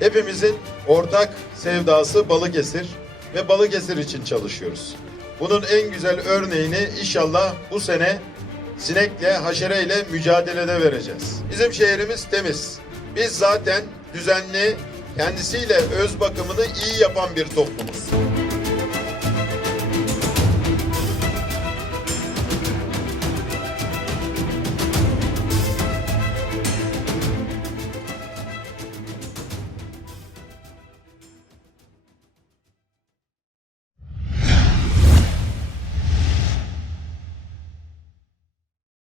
Hepimizin ortak sevdası Balıkesir ve Balıkesir için çalışıyoruz. Bunun en güzel örneğini inşallah bu sene sinekle, haşereyle mücadelede vereceğiz. Bizim şehrimiz temiz. Biz zaten düzenli, kendisiyle öz bakımını iyi yapan bir toplumuz.